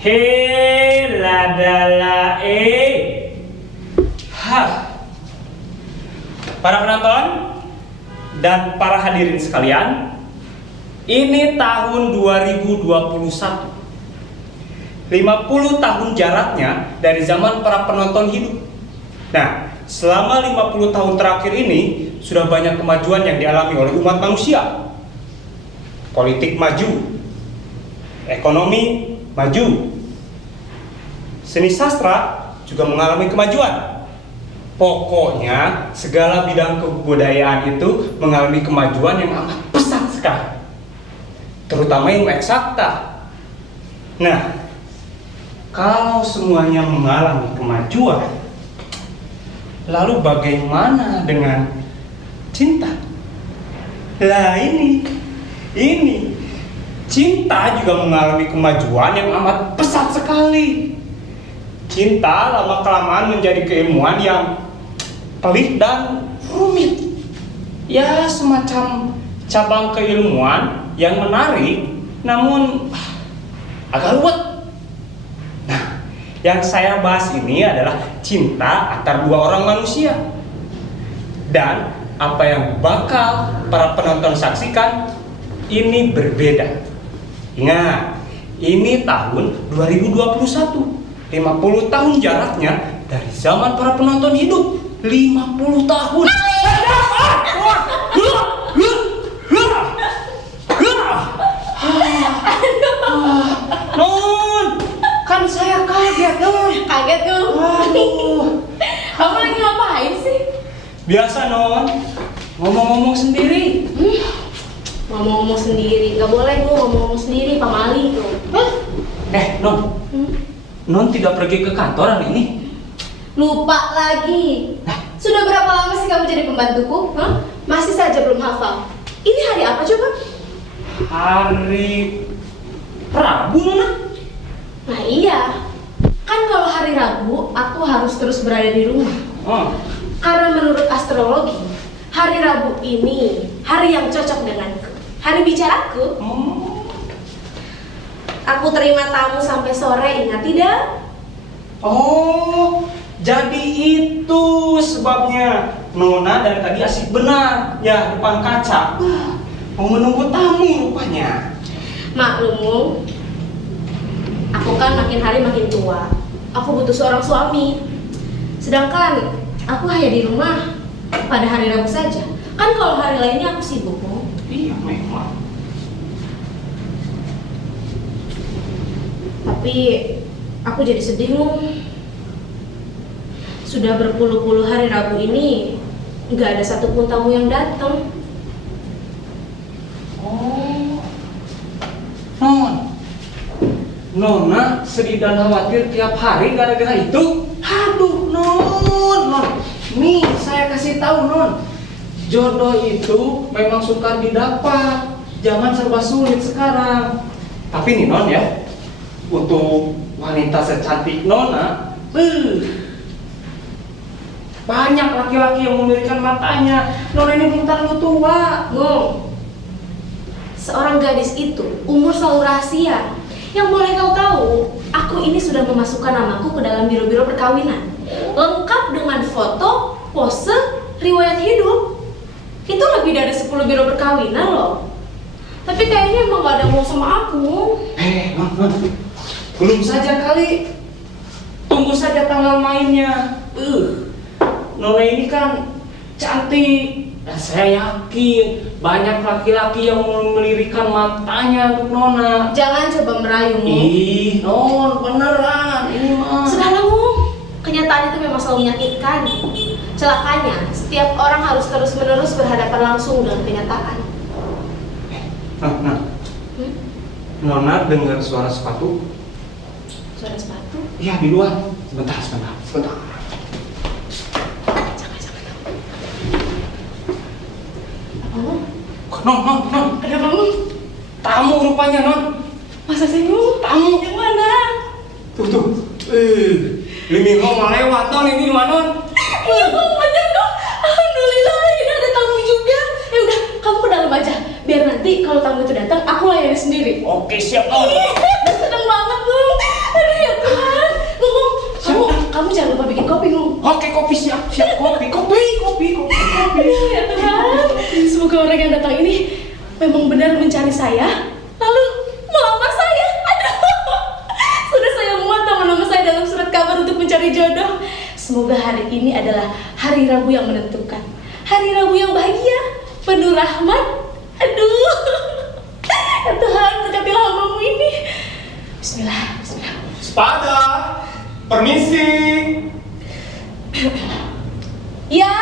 Hei ladala para penonton dan para hadirin sekalian, ini tahun 2021. 50 tahun jaraknya dari zaman para penonton hidup. Nah, selama 50 tahun terakhir ini sudah banyak kemajuan yang dialami oleh umat manusia. Politik maju, ekonomi maju, seni sastra juga mengalami kemajuan. Pokoknya segala bidang kebudayaan itu mengalami kemajuan yang amat pesat sekali, terutama ilmu eksakta. Nah, kalau semuanya mengalami kemajuan, lalu bagaimana dengan cinta? Lah ini cinta juga mengalami kemajuan yang amat pesat sekali. Cinta lama-kelamaan menjadi keilmuan yang pelik dan rumit. Ya, semacam cabang keilmuan yang menarik, namun agak ruwet. Nah, yang saya bahas ini adalah cinta antar dua orang manusia. Dan apa yang bakal para penonton saksikan ini berbeda. Ingat, ini tahun 2021. 50 tahun jaraknya dari zaman para penonton hidup. 50 tahun. Non, kan saya kaget, Non. Kaget tuh. Aduh. Kamu lagi ngapain sih? Biasa, Non. Ngomong-ngomong sendiri. Ngomong-ngomong sendiri, nggak boleh tuh ngomong-ngomong sendiri, Pak Mali tuh. Non. Non tidak pergi ke kantor hari ini? Lupa lagi. Sudah berapa lama sih kamu jadi pembantuku? Hah? Masih saja belum hafal. Ini hari apa coba? Hari Rabu, Nona. Nah iya, kan kalau hari Rabu aku harus terus berada di rumah. Karena menurut astrologi, hari Rabu ini hari yang cocok denganku. Hari bicaraku. Aku terima tamu sampai sore, ingat tidak? Oh, jadi itu sebabnya Nona dari tadi asik benar ya depan kaca. Mau menunggu tamu rupanya. Maklum, aku kan makin hari makin tua. Aku butuh seorang suami. Sedangkan aku hanya di rumah pada hari Rabu saja. Kan kalau hari lainnya aku sibuk. Iya memang. Tapi aku jadi sedih, Sudah berpuluh-puluh hari Rabu ini nggak ada satupun tamu yang datang. Oh, Nona sedih dan khawatir tiap hari gara-gara itu? Aduh, Non. Nih, saya kasih tahu, Non. Jodoh itu memang sukar didapat. Jangan serba sulit sekarang. Tapi nih, Non ya, untuk wanita secantik Nona, banyak laki-laki yang melirikan matanya. Nona ini belum terlalu tua. Seorang gadis itu umur selalu rahasia. Yang boleh kau tahu, aku ini sudah memasukkan namaku ke dalam biro-biro perkawinan, lengkap dengan foto, pose, riwayat hidup. Itu lebih dari 10 biro perkawinan loh. Tapi kayaknya emang gak ada mau sama aku. Non. Belum saja kali. Tunggu saja tanggal mainnya. Nona ini kan cantik. Dan saya yakin banyak laki-laki yang melirikan matanya untuk Nona. Jangan coba merayu. Ih, Non, beneran. Ini mah. Sudahlah, kenyataan itu memang selalu menyakitkan. Celakanya, setiap orang harus terus-menerus berhadapan langsung dengan kenyataan. Nona dengar suara sepatu? Suara sepatu? Iya, di luar. Sebentar. Jangan. Non. Ada kamu? Tamu rupanya, Non. Masa sih, Tamu. yang mana? Tuh. Limingo mau lewat, Non. Ini di mana, Non? Iya, bener dong. Alhamdulillah, ini ada tamu juga. Ya udah, kamu ke dalam aja. Biar nanti kalau tamu itu datang, aku layani sendiri. Oke, siap, Non. Seneng banget, orang yang datang ini memang benar mencari saya, lalu melamar saya. Aduh, sudah saya muat nama-nama saya dalam surat kabar untuk mencari jodoh. Semoga hari ini adalah hari Rabu yang menentukan, hari Rabu yang bahagia, penuh rahmat. Aduh, ya Tuhan, berkatilah hamba-Mu ini. Bismillah, bismillah. Sepada, permisi. Ya,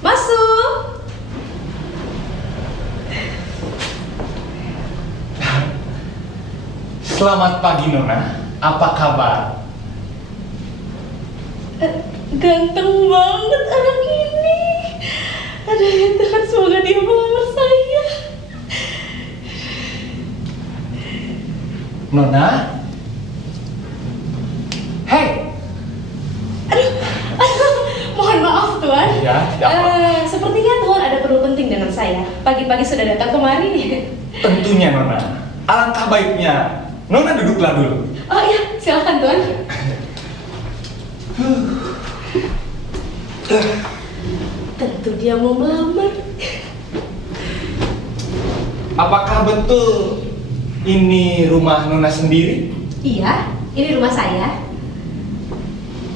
masuk. Selamat pagi Nona, apa kabar? Ganteng banget anak ini. Aduh ya Tuhan, semoga dia melamar saya. Nona? Hei! Aduh, mohon maaf Tuan. Ya, tidak apa. Sepertinya Tuan ada perlu penting dengan saya. Pagi-pagi sudah datang kemari. Tentunya Nona, alangkah baiknya Nona duduklah dulu. Oh iya, silakan Tuan. Tentu dia mau melamar. Apakah betul ini rumah Nona sendiri? Iya, ini rumah saya.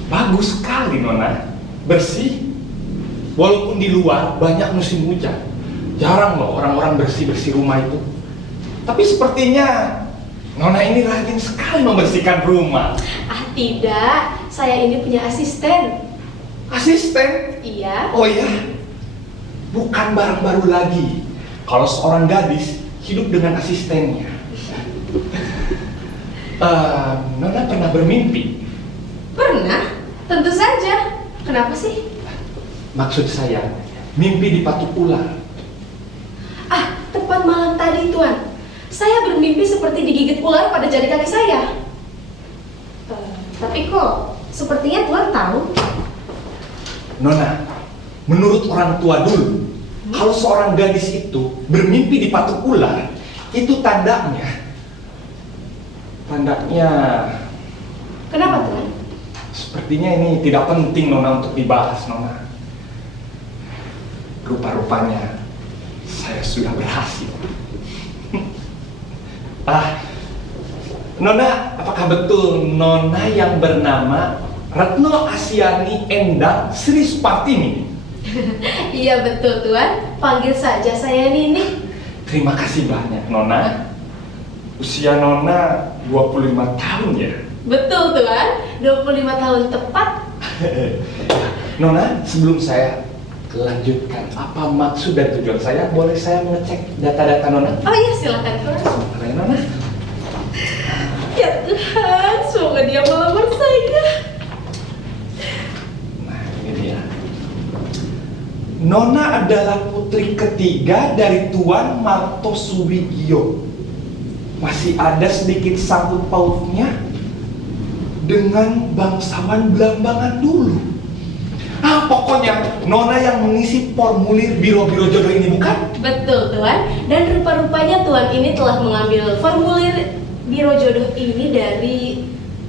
Bagus sekali Nona, bersih. Walaupun di luar banyak musim hujan, jarang loh orang-orang bersih-bersih rumah itu. Tapi sepertinya Nona ini rajin sekali membersihkan rumah. Ah tidak, saya ini punya asisten. Asisten? Iya. Oh iya, bukan barang baru lagi kalau seorang gadis hidup dengan asistennya. Nona pernah bermimpi? Pernah, tentu saja. Kenapa sih? Maksud saya, mimpi dipatuk ular. Ah, tepat malam tadi Tuan. Saya bermimpi seperti digigit ular pada jari kaki saya. Tapi kok sepertinya Tuan tahu? Nona, menurut orang tua dulu, kalau seorang gadis itu bermimpi dipatuk ular, itu tandanya. Kenapa Tuan? Sepertinya ini tidak penting Nona untuk dibahas Nona. Rupa-rupanya saya sudah berhasil. Nona, apakah betul Nona yang bernama Retno Asyani Endang Sri Supartini? Iya betul Tuan, panggil saja saya Nini. Terima kasih banyak Nona. Usia Nona 25 tahun ya? Betul Tuan, 25 tahun tepat. Nona, sebelum saya lanjutkan apa maksud dan tujuan saya, boleh saya mengecek data-data Nona? Oh iya, silakan Tuan. Sebentar ya Nona. Ya Tuhan, semoga dia melamar saya. Nah, ini dia. Nona adalah putri ketiga dari Tuan Martosuwigio. Masih ada sedikit sangkut pautnya dengan bangsawan Belambangan dulu. Pokoknya Nona yang mengisi formulir biro-biro jodoh ini, bukan? Betul Tuan, dan rupa-rupanya Tuan ini telah mengambil formulir biro jodoh ini dari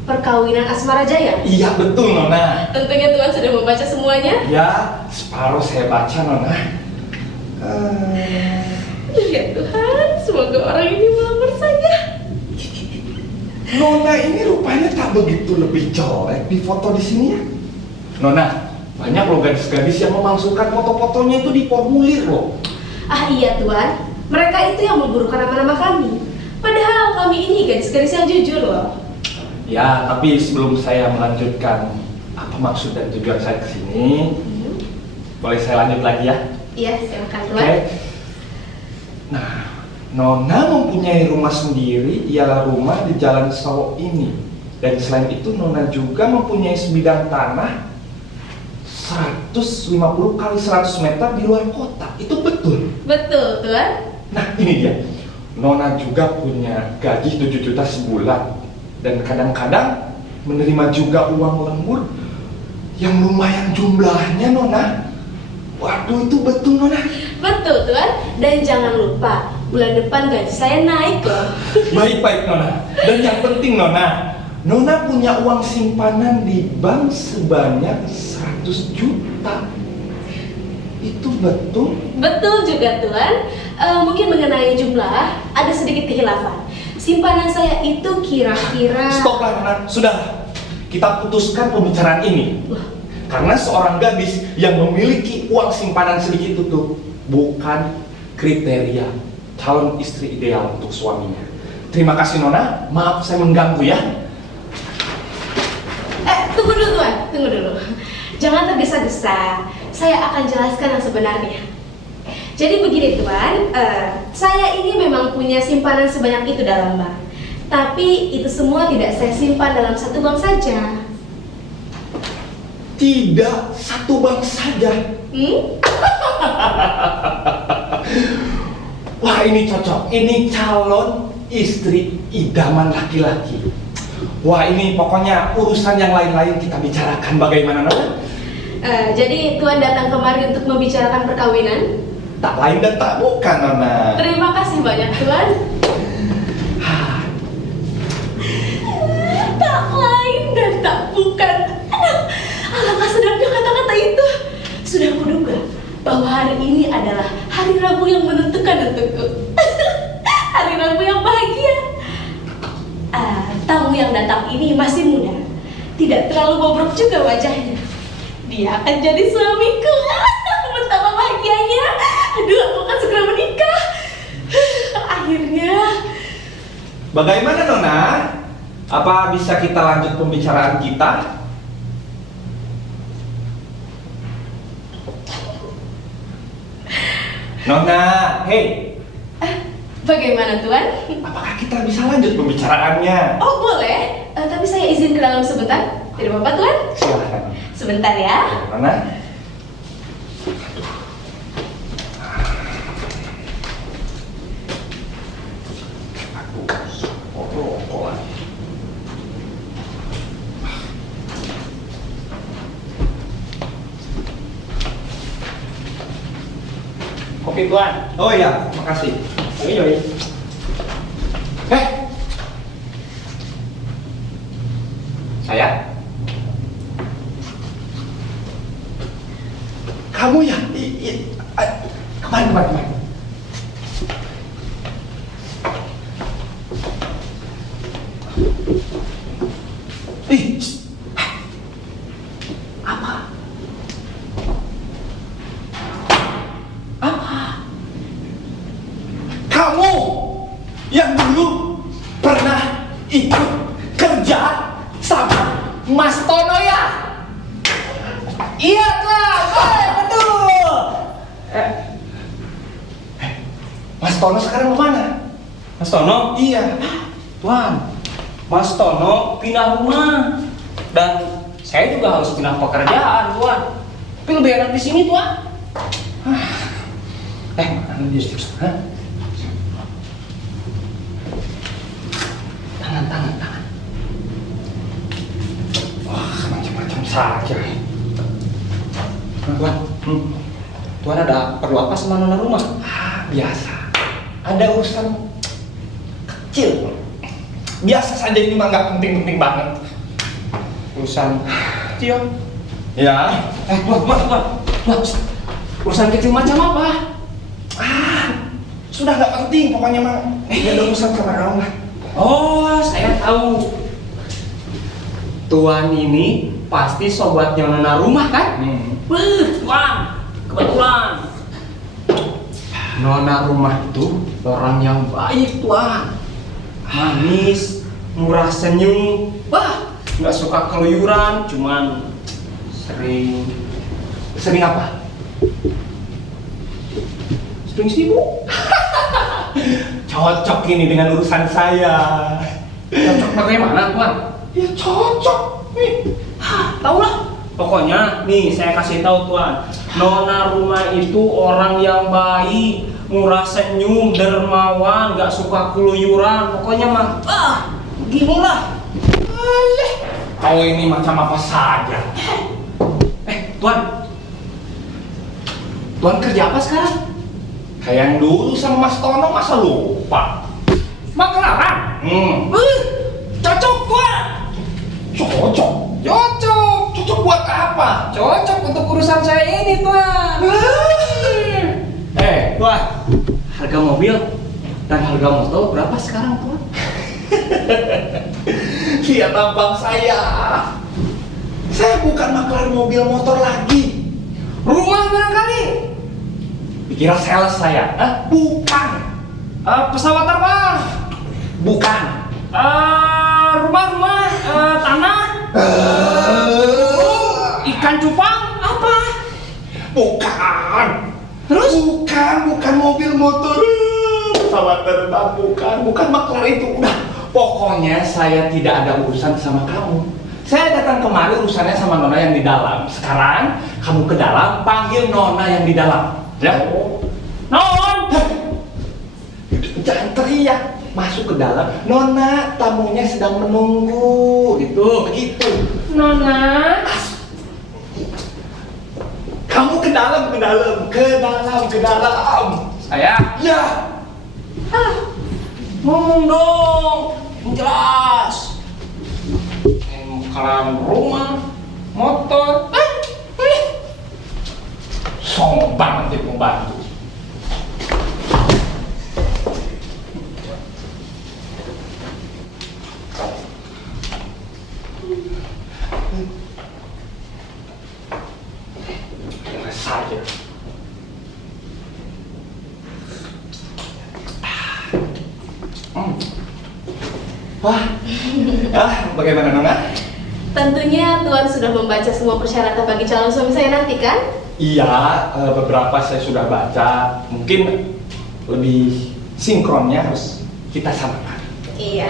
perkawinan Asmara Jaya. Iya betul Nona. Tentunya Tuan sudah membaca semuanya. Ya, separuh saya baca Nona. Ya Tuhan, semoga orang ini melamar saya. Nona ini rupanya tak begitu lebih jelek di foto di sini ya. Nona, banyak loh gadis-gadis yang memasukkan foto-fotonya itu di formulir loh. Ah iya Tuan, mereka itu yang memburukan nama-nama kami. Padahal kami ini gadis-gadis yang jujur loh. Ya, tapi sebelum saya melanjutkan apa maksud dan tujuan saya ke sini, boleh saya lanjut lagi ya? Iya, silakan Tuan. Oke. Nah, Nona mempunyai rumah sendiri, ialah rumah di Jalan Sawo ini. Dan selain itu Nona juga mempunyai sebidang tanah 150 kali 100 meter di luar kota. Itu betul? Betul Tuan. Nah, ini dia. Nona juga punya gaji 7 juta sebulan. Dan kadang-kadang menerima juga uang lembur yang lumayan jumlahnya Nona. Waduh, itu betul Nona. Betul Tuan. Dan jangan lupa, bulan depan gaji saya naik loh. Baik-baik Nona. Dan yang penting Nona, Nona punya uang simpanan di bank sebanyak 100 juta. Itu betul? Betul juga Tuan. Mungkin mengenai jumlah ada sedikit kehilafan. Simpanan saya itu kira-kira... Stoplah Nona, sudah. Kita putuskan pembicaraan ini. Karena seorang gadis yang memiliki uang simpanan sedikit itu bukan kriteria calon istri ideal untuk suaminya. Terima kasih Nona, maaf saya mengganggu ya. Tunggu dulu Tuan, tunggu dulu. Jangan tergesa-gesa, saya akan jelaskan yang sebenarnya. Jadi begini Tuan, saya ini memang punya simpanan sebanyak itu dalam bank. Tapi itu semua tidak saya simpan dalam satu bank saja. Tidak satu bank saja. Wah ini cocok, ini calon istri idaman laki-laki. Wah ini pokoknya urusan yang lain-lain kita bicarakan, bagaimana Nona? Jadi Tuan datang kemari untuk membicarakan perkawinan? Tak lain dan tak bukan Nona. Terima kasih banyak Tuan. Tak lain dan tak bukan. Alangkah sedapnya kata-kata itu. Sudah kuduga bahwa hari ini adalah hari Rabu yang menentukan untukku. Hari Rabu yang bahagia. Tamu yang datang ini masih muda, tidak terlalu bobrok juga wajahnya. Dia akan jadi suamiku. Betapa bahagianya. Aduh, aku akan segera menikah. Akhirnya. Bagaimana Nona? Apa bisa kita lanjut pembicaraan kita? Nona, hey. Bagaimana Tuan? Apakah kita bisa lanjut pembicaraannya? Oh boleh, tapi saya izin ke dalam sebentar. Tidak apa-apa Tuan? Silahkan. Sebentar ya. Nona. Kopi Tuan. Oh iya, makasih. Yoi. Saya? Kamu ya? Kemarin. Ih, apa? Kamu yang dulu pernah ikut kerja sama Mas Tono ya? Iya Tuan, betul. Mas Tono sekarang kemana? Mas Tono? Iya. Tuan, Mas Tono pindah rumah. Dan saya juga harus pindah pekerjaan Tuan. Tapi lebih enak di sini Tuan. Mana dia sih? Tangan. Wah, macam-macam saja. Tuan, Tuan ada perlu apa sama nona rumah? Biasa. Ada urusan kecil. Biasa saja ini mah nggak penting-penting banget. Urusan kecil? Ya. Tuan. Urusan kecil macam apa? Sudah nggak penting. Pokoknya mah nggak ada urusan sama kamu lah. Oh, saya tahu. Tuan ini pasti sobatnya nona rumah kan? Tuan, kebetulan. Nona rumah itu orang yang baik Tuan. Manis, murah senyum. Wah, nggak suka keluyuran, cuman Sering apa? sering sibuk. Cocok ini dengan urusan saya. Cocok bagaimana Tuan? Ya cocok nih. Tahu lah. Pokoknya nih saya kasih tahu Tuan, nona rumah itu orang yang baik, murah senyum, dermawan, gak suka keluyuran. Pokoknya mah, ginilah. Kau ini macam apa saja. Tuan kerja apa sekarang? Kayak yang dulu sama Mas Tono, masa lupa? Maklaran. Cocok Tuan. Cocok buat apa? Kenapa? Cocok untuk urusan saya ini, Tuan. Tuan, harga mobil dan harga motor berapa sekarang, Tuan? Lihat tampang saya. Saya bukan maklar mobil motor lagi. Rumah barangkali? Dikira sales saya? Bukan. Pesawat terbang? Bukan. Rumah-rumah, tanah, ikan cupang, apa? Bukan. Terus? Bukan mobil motor. Pesawat terbang, bukan maklar itu. Udah, pokoknya saya tidak ada urusan sama kamu. Saya datang kemari urusannya sama Nona yang di dalam. Sekarang kamu ke dalam, panggil Nona yang di dalam. Ya? Non! Jangan teriak. Masuk ke dalam. Nona, tamunya sedang menunggu. Begitu. Nona? Kamu ke dalam. Saya? Ya. Ngomong dong, yang jelas. Bakalan rumah, motor, Sombong banget jadi pembantu. Saja. Wah, bagaimana Nona? Tentunya Tuan sudah membaca semua persyaratan bagi calon suami saya nanti kan? Iya, beberapa saya sudah baca. Mungkin lebih sinkronnya harus kita samakan. Iya,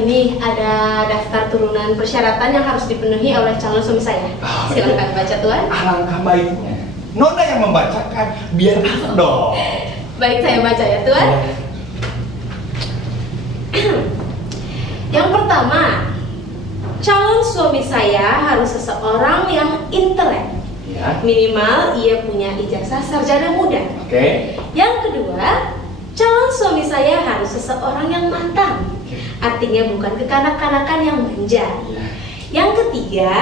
ini ada daftar turunan persyaratan yang harus dipenuhi oleh calon suami saya. Silakan baca Tuan. Alangkah baiknya Nona yang membacakan, biar dong. Baik, saya baca ya Tuan. Yang pertama, calon suami saya harus seseorang yang intelek. Ya. Minimal ia punya ijazah sarjana muda. Oke. Yang kedua, calon suami saya harus seseorang yang matang. Artinya bukan kekanak-kanakan yang manja. Iya. Yang ketiga,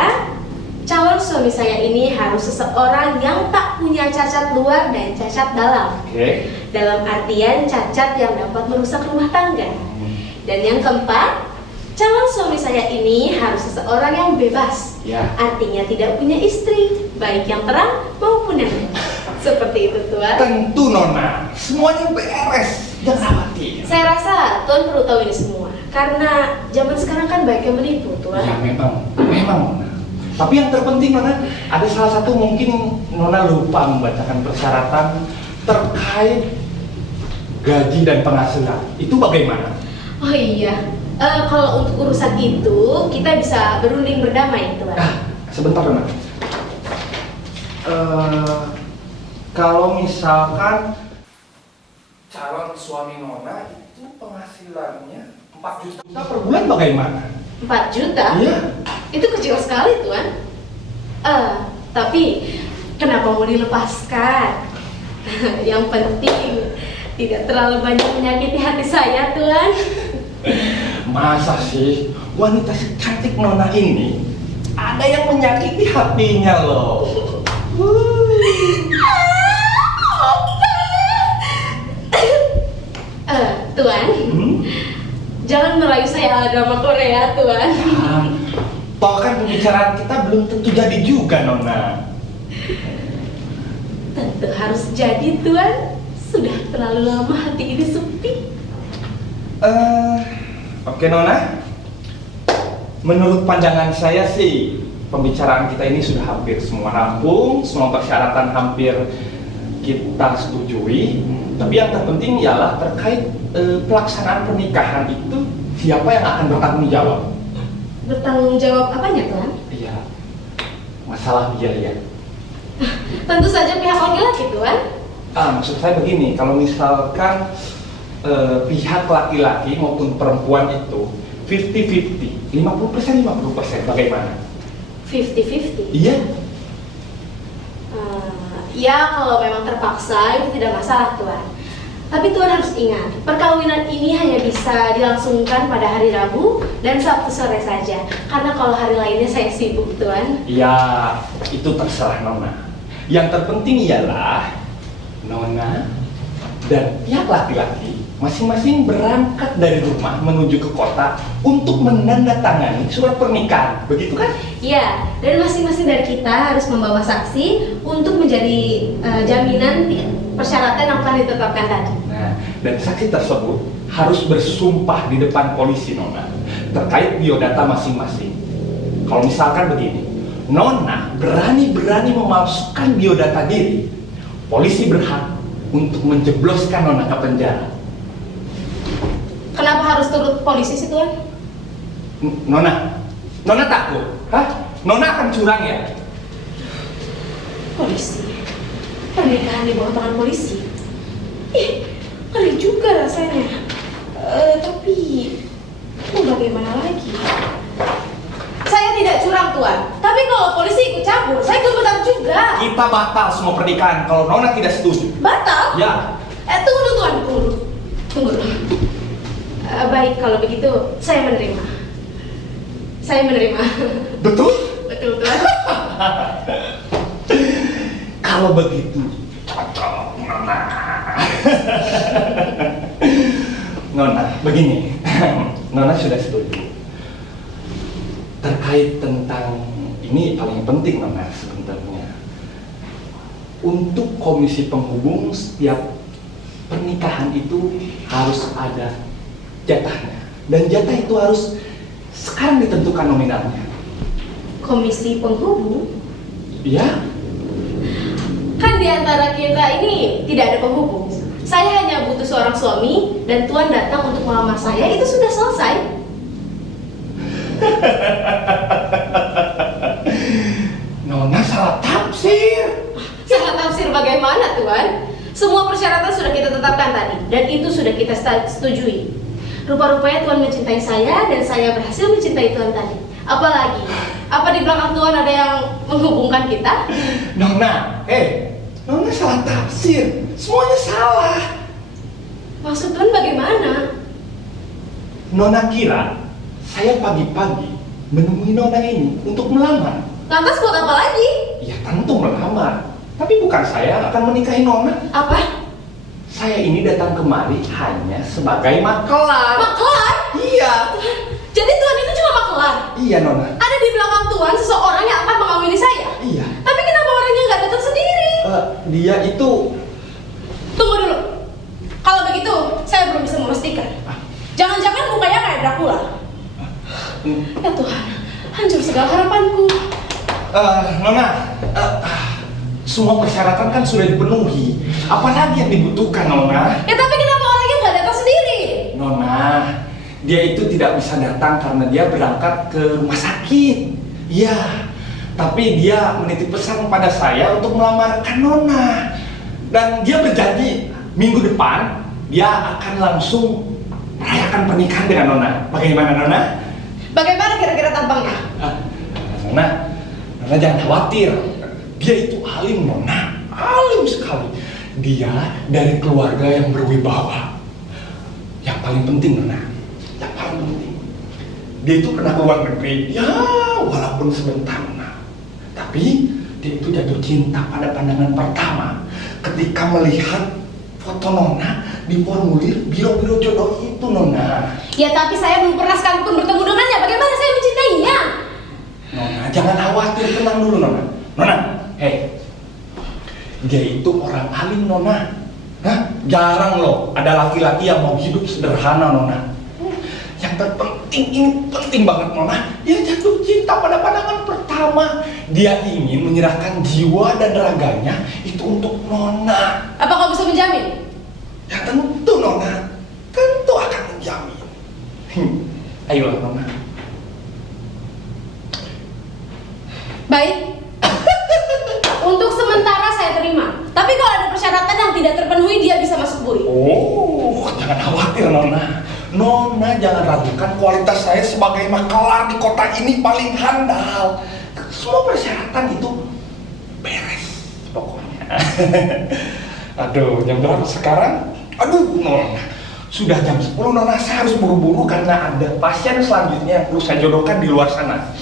calon suami saya ini harus seseorang yang tak punya cacat luar dan cacat dalam. Oke. Dalam artian cacat yang dapat merusak rumah tangga. Dan yang keempat, calon suami saya ini harus seseorang yang bebas. Ya. Artinya tidak punya istri, baik yang terang maupun yang gelap. Seperti itu Tuan. Tentu Nona, semuanya beres. Jangan khawatir. Saya rasa Tuan perlu tahu ini semua, karena zaman sekarang kan banyak yang menipu Tuan. Ya memang Nona. Tapi yang terpenting Nona, ada salah satu mungkin Nona lupa membacakan persyaratan terkait gaji dan penghasilan. Itu bagaimana? Oh iya, kalau untuk urusan itu kita bisa berunding berdamai Tuan. Sebentar Nona. Kalau misalkan calon suami Nona itu penghasilannya 4 juta per bulan bagaimana? 4 juta? Iya. Itu kecil sekali Tuan. Tapi kenapa mau dilepaskan? Yang penting tidak terlalu banyak menyakiti hati saya Tuan. Masa sih wanita secantik Nona ini ada yang menyakiti hatinya loh. Tuan, jangan merayu saya ala drama Korea, Tuan. Toh kan pembicaraan kita belum tentu jadi juga, Nona. Tentu harus jadi, Tuan. Sudah terlalu lama hati ini sepi. Oke, Nona. Menurut pandangan saya sih, pembicaraan kita ini sudah hampir semua rampung, semua persyaratan hampir kita setujui. Tapi yang terpenting ialah terkait pelaksanaan pernikahan itu siapa yang akan bertanggung jawab? Bertanggung jawab apanya, Tuan? Iya, masalah biaya. Tentu saja pihak laki-laki, Tuan. Maksud saya begini, kalau misalkan pihak laki-laki maupun perempuan itu 50-50, 50% bagaimana? 50-50? Iya. Ya, kalau memang terpaksa itu tidak masalah, Tuan. Tapi Tuan harus ingat, perkawinan ini hanya bisa dilangsungkan pada hari Rabu dan Sabtu sore saja. Karena kalau hari lainnya saya sibuk, Tuan. Ya, itu terserah Nona. Yang terpenting ialah Nona dan pihak laki-laki masing-masing berangkat dari rumah menuju ke kota untuk menandatangani surat pernikahan, begitu kan? Iya, dan masing-masing dari kita harus membawa saksi untuk menjadi jaminan persyaratan yang telah ditetapkan tadi. Nah, dan saksi tersebut harus bersumpah di depan polisi Nona terkait biodata masing-masing. Kalau misalkan begini, Nona berani-berani memalsukan biodata diri, polisi berhak untuk menjebloskan Nona ke penjara. Kenapa harus turut polisi sih, Tuan? Nona takut? Hah? Nona akan curang ya? Polisi? Pernikahan di bawah tangan polisi? Ih, ngeri juga rasanya. Tapi mau bagaimana lagi? Saya tidak curang, Tuan. Tapi kalau polisi ikut campur, saya ikut betar juga. Kita batal semua pernikahan kalau Nona tidak setuju. Batal? Ya. Tunggu dulu, Tuan. Tunggu dulu. Baik, kalau begitu saya menerima. Saya menerima. Betul? Betul, Tuan. Kalau begitu, cocok Nona. Nona, begini. Nona sudah setuju. Terkait tentang ini paling penting Nona sebenarnya. Untuk komisi penghubung setiap pernikahan itu harus ada jatahnya. Dan jatah itu harus sekarang ditentukan nominalnya. Komisi penghubung? Ya. Kan di antara kita ini tidak ada penghubung. Saya hanya butuh seorang suami dan Tuan datang untuk melamar saya, itu sudah selesai. Nona salah tafsir. Salah tafsir bagaimana, Tuan? Semua persyaratan sudah kita tetapkan tadi dan itu sudah kita setujui. Rupa-rupanya Tuan mencintai saya dan saya berhasil mencintai Tuan tadi. Apalagi? Apa di belakang Tuan ada yang menghubungkan kita? Nona, Nona salah tafsir. Semuanya salah. Maksud Tuan bagaimana? Nona kira saya pagi-pagi menemui Nona ini untuk melamar. Lantas buat apa lagi? Ya tentu melamar. Tapi bukan saya akan menikahi Nona. Apa? Saya ini datang kemari hanya sebagai makelar. Makelar? Iya. Jadi Tuan itu cuma makelar? Iya Nona. Ada di belakang Tuan seseorang yang akan mengawini saya? Iya. Tapi kenapa orangnya nggak datang sendiri? Dia itu. Tunggu dulu. Kalau begitu, saya belum bisa memastikan. Jangan-jangan mukanya kayak Dracula. Ya Tuhan, hancur segala harapanku. Nona, semua persyaratan kan sudah dipenuhi. Apalagi yang dibutuhkan, Nona? Ya tapi kenapa orangnya nggak datang sendiri? Nona, dia itu tidak bisa datang karena dia berangkat ke rumah sakit. Iya, tapi dia menitip pesan pada saya untuk melamarkan Nona. Dan dia berjanji minggu depan dia akan langsung merayakan pernikahan dengan Nona. Bagaimana Nona? Bagaimana kira-kira tampangnya? Nona jangan khawatir. Dia itu alim Nona, alim sekali. Dia dari keluarga yang berwibawa. Yang paling penting Nona, yang paling penting, dia itu pernah ke luar negeri. Ya walaupun sebentar Nona, tapi dia itu jatuh cinta pada pandangan pertama ketika melihat foto Nona di formulir biro-biro jodoh itu Nona. Ya tapi saya belum pernah sekalipun bertemu dengannya. Bagaimana saya mencintainya? Nona jangan khawatir, tenang dulu Nona. Nona, dia itu orang alim Nona. Jarang loh ada laki-laki yang mau hidup sederhana Nona. Yang terpenting, ini penting banget Nona, dia jatuh cinta pada pandangan pertama. Dia ingin menyerahkan jiwa dan raganya itu untuk Nona. Apa kau bisa menjamin? Ya tentu Nona, tentu akan menjamin. Ayolah Nona. Baik. Untuk sementara saya terima. Tapi kalau ada persyaratan yang tidak terpenuhi, dia bisa masuk bui. Oh, jangan khawatir Nona. Nona jangan ragukan kualitas saya sebagai makelar di kota ini paling handal. Semua persyaratan itu beres pokoknya. Aduh, jam berapa sekarang? Aduh, Nona. Sudah jam 10, Nona. Saya harus buru-buru karena ada pasien selanjutnya yang perlu saya jodohkan di luar sana.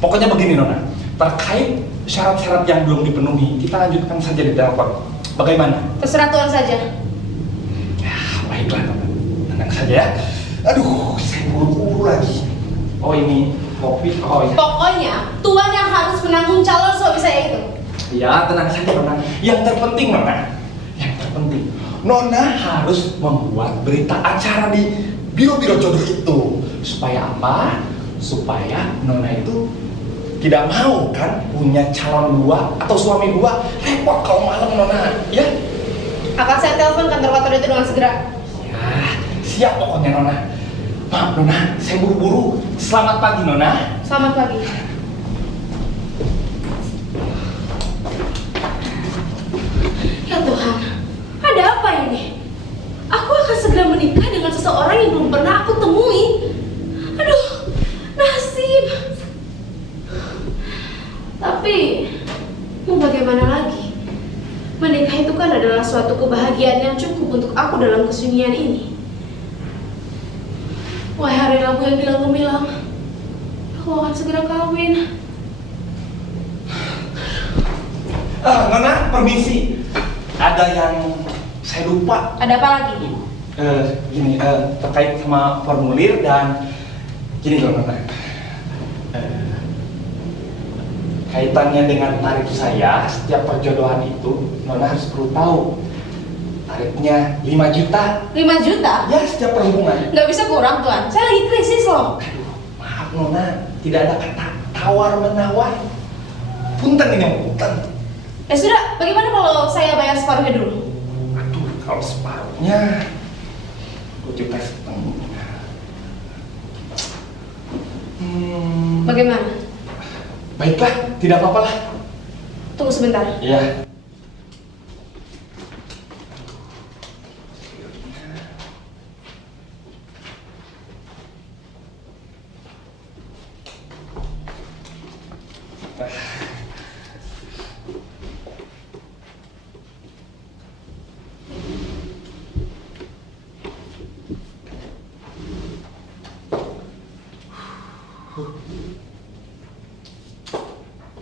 Pokoknya begini, Nona. Terkait syarat-syarat yang belum dipenuhi, kita lanjutkan saja di telepon. Bagaimana? Terserah Tuan saja. Ya, baiklah, Nona. Tenang saja ya. Aduh, saya buru-buru lagi. Oh, ini kopi. Oh, ya. Pokoknya Tuan yang harus menanggung calon suami saya itu. Ya, tenang saja, Nona. Yang terpenting, Nona. Yang terpenting, Nona harus membuat berita acara di biro-biro jodoh itu. Supaya apa? Supaya Nona itu tidak mau kan punya calon dua atau suami dua. Repot kalau malam, Nona. Ya? Akan saya telepon kantor-kantor itu dengan segera. Ya, siap pokoknya, Nona. Maaf, Nona. Saya buru-buru. Selamat pagi, Nona. Selamat pagi. Ya Tuhan, ada apa ini? Aku akan segera menikah dengan seseorang yang belum pernah aku temui. Aduh, nasib. Tapi, mau bagaimana lagi? Menikah itu kan adalah suatu kebahagiaan yang cukup untuk aku dalam kesunyian ini. Wahai hari Rabu yang bilang gemilang, aku akan segera kawin. Nona, permisi. Ada yang saya lupa. Ada apa lagi? Gini, terkait sama formulir dan gini loh, Nona. Kaitannya dengan tarif saya, setiap perjodohan itu, Nona harus perlu tahu. Tarifnya 5 juta. 5 juta? Ya, setiap perhubungan. Nggak bisa kurang, Tuan. Saya lagi krisis loh. Aduh, maaf Nona, tidak ada kata tawar-menawar. Punten ini, punten. Ya sudah, bagaimana kalau saya bayar separuhnya dulu? Aduh, kalau separuhnya 2,5 juta. Bagaimana? Baiklah, tidak apa-apa lah. Tunggu sebentar. Iya.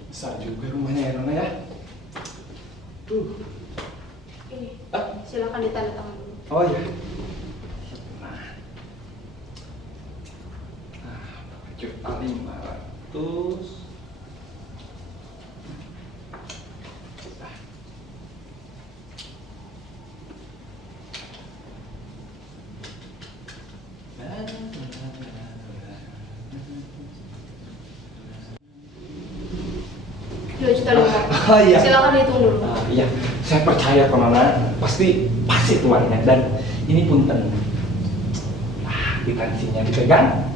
Besar juga rumahnya ya, Nona ya. Ini, Ah, silakan ditanda tangan dulu. oh ya. Juta 500. Oh iya. Silakan dihitung dulu. Iya, saya percaya kok Nona, pasti itu uangnya dan ini punten. Kwitansinya dipegang.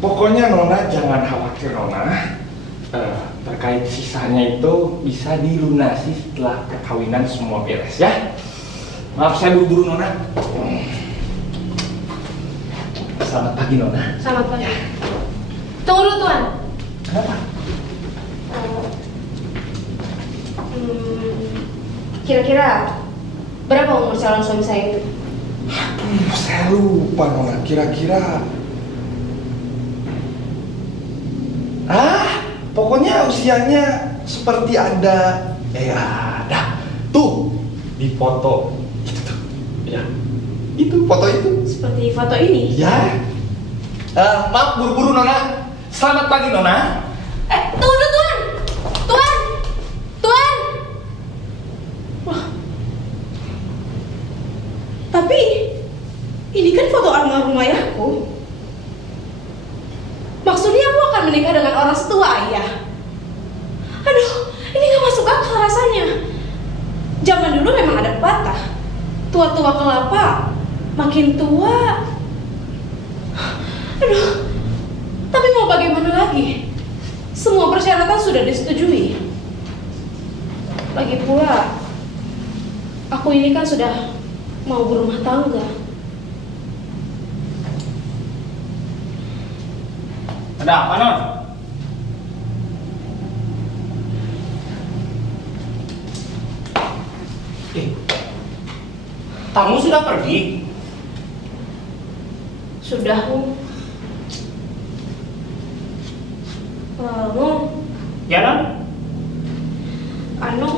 Pokoknya Nona jangan khawatir Nona. Terkait sisanya itu bisa dilunasi setelah perkawinan semua beres ya. Maaf saya buru-buru Nona. Selamat pagi Nona. Selamat pagi. Tunggu dulu Tuan. Kenapa? Kira-kira berapa umur calon suami saya itu? Saya lupa Nona, kira-kira pokoknya usianya seperti ada ada tuh di foto itu tuh ya, itu foto itu Seperti foto ini? ya. Maaf buru-buru Nona, selamat pagi Nona. Tunggu dulu Tuan. Tuan. Tuan. Wah. Tapi ini kan foto almarhum ayahku. Maksudnya aku akan menikah dengan orang setua ayah. Aduh, ini gak masuk akal rasanya. Zaman dulu memang ada pepatah, tua-tua kelapa, makin tua. Aduh, tapi mau bagaimana lagi? Semua persyaratan sudah disetujui. Lagi pula, aku ini kan sudah mau berumah tangga. Ada apa, Non? Tamu sudah pergi. Sudah, Mung. Mung, Ya, non?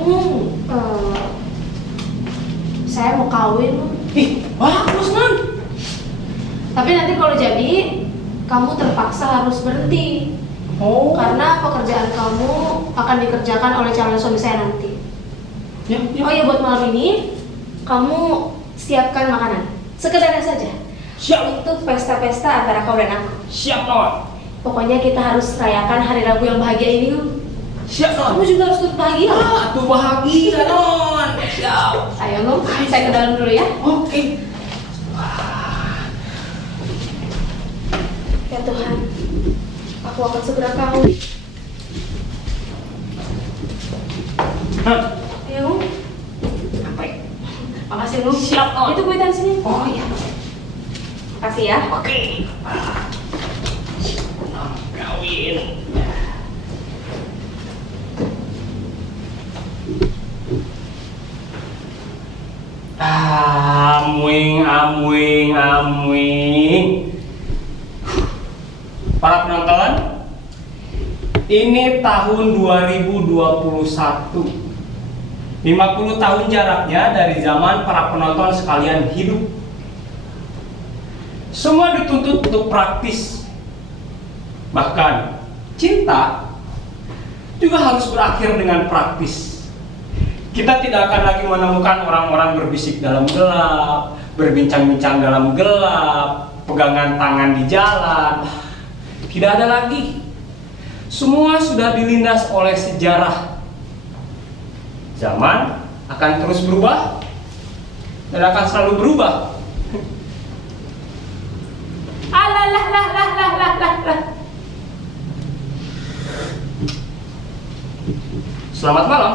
Mung, saya mau kawin, Mung. Ih, bagus, non. Tapi nanti kalau jadi, kamu terpaksa harus berhenti. Oh, Karena pekerjaan kamu akan dikerjakan oleh calon suami saya nanti. ya, ya. Oh iya, buat malam ini, kamu siapkan makanan. Sekedarnya saja. Siap, Untuk pesta-pesta antara kau dan aku. siap, non. Pokoknya kita harus rayakan hari Rabu yang bahagia ini, Mung. Siap, non. Kamu juga harus turut bahagia. Tuh bahagia, non. Siap. Ayo, Mung, saya ke dalam dulu ya. Oke. Ya Tuhan, aku akan segera kawin. Hah? Ya, Mung. Apa ya? Makasih, Mung. Siap, Non. Itu kuitan sini. Oh, iya. Makasih ya. Oke. Kawin. Amwing. Para penonton, ini tahun 2021. 50 tahun jaraknya dari zaman para penonton sekalian hidup. Semua dituntut untuk praktis. Bahkan cinta juga harus berakhir dengan praktis. Kita tidak akan lagi menemukan orang-orang berbisik dalam gelap, berbincang-bincang dalam gelap, pegangan tangan di jalan. Tidak ada lagi. Semua sudah dilindas oleh sejarah. Zaman akan terus berubah dan akan selalu berubah. Selamat malam.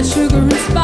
Sugar and spice.